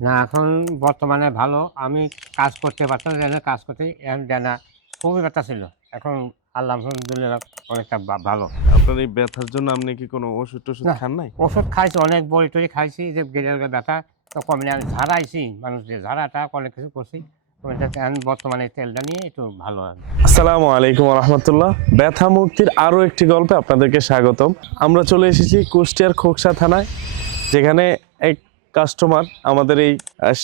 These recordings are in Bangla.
না এখন বর্তমানে ভালো। আমি কাজ করতে পারতাম না, কাজ করতে এখন দেয় না। খুবই ব্যথা ছিল। এখন আল্লাহ আলহামদুলিল্লাহ অনেকটা ভালো। আপনার এই ব্যথার জন্য আপনি কি কোনো ওষুধ-টষুধ না, খান নাই? ওষুধ খাইছি, অনেক বড়ি-টড়ি খাইছি যে গেরিয়ার ব্যথা তো কমে না। আমি ঝাড়াইছি মানুষ দিয়ে, ঝাড়াটা অনেক কিছু করছি। এখন বর্তমানে এই তেলটা নিয়ে একটু ভালো আমি। আসসালামু আলাইকুম ওয়া রাহমাতুল্লাহ। ব্যথা মুক্তির আরো একটি গল্পে আপনাদেরকে স্বাগতম। আমরা চলে এসেছি কুষ্টিয়ার খোকসা থানায়, যেখানে এক কাস্টমার আমাদের এই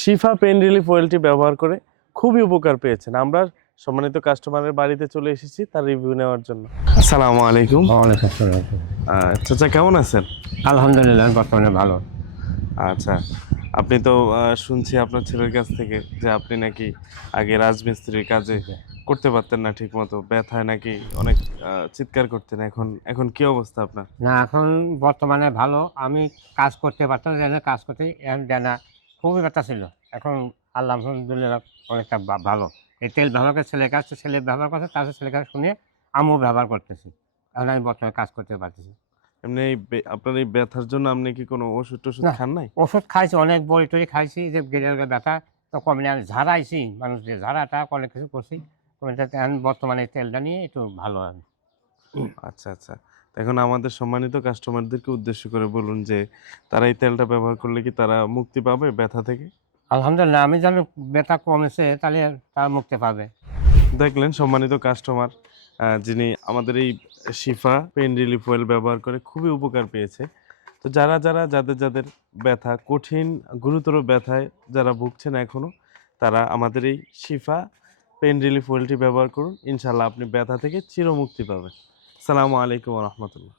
শিফা পেইন রিলিফ অয়েলটি ব্যবহার করে খুবই উপকার পেয়েছেন। আমরা সম্মানিত কাস্টমারের বাড়িতে চলে এসেছি তার রিভিউ নেওয়ার জন্য। আসসালামু আলাইকুম। ওয়ালাইকুম আসসালাম। চাচা কেমন আছেন? আলহামদুলিল্লাহ বর্তমানে ভালো। আচ্ছা, আপনি তো শুনছি আপনার ছেলের কাছ থেকে যে আপনি নাকি আগে রাজমিস্ত্রির কাজে জি। করতে পারতেন না ঠিকমতো। ব্যথায় নাকি অনেক চিৎকার করতেন। এখন কি অবস্থা আপনার? না এখন বর্তমানে ভালো। আমি কাজ করতে পারতাম না, কাজ করতে এখন দেয় না। খুবই ব্যথা ছিল। এখন আল্লাহ আলহামদুলিল্লাহ অনেকটা ভালো। এই তেল ব্যবহার করে ছেলের কাছে, ছেলে ব্যবহার করছে, তার ছেলের কাছে শুনে আমিও ব্যবহার করতেছি। এখন আমি বর্তমানে কাজ করতে পারতেছি। এমনি এই আপনার এই ব্যথার জন্য আপনি কি কোনো ওষুধ-টষুধ না, খান নাই? ওষুধ খাইছি, অনেক বড়ি-টড়ি খাইছি যে গেরিয়ার ব্যথা তো কমে না। আমি ঝাড়াইছি মানুষ দিয়ে, ঝাড়াটা অনেক কিছু করছি। এখন বর্তমানে এই তেলটা নিয়ে একটু ভালো আমি। আচ্ছা। তো এখন আমাদের সম্মানিত কাস্টমারদেরকে উদ্দেশ্য করে বলুন যে তারা এই তেলটা ব্যবহার করলে কি তারা মুক্তি পাবে ব্যথা থেকে? আলহামদুলিল্লাহ আমি জানি ব্যথা কমেছে তাহলে তারা মুক্তি পাবে। দেখলেন সম্মানিত কাস্টমার যিনি আমাদের এই শিফা পেইন রিলিফ অয়েল ব্যবহার করে খুবই উপকার পেয়েছে। তো যাদের ব্যথা কঠিন গুরুতর ব্যথায় যারা ভুগছেন এখনো, তারা আমাদের এই শিফা পেইন রিলিফ অয়েলটি ব্যবহার করুন। ইনশাআল্লাহ আপনি ব্যথা থেকে চিরমুক্তি পাবেন। আসসালামু আলাইকুম ওয়া রাহমাতুল্লাহ।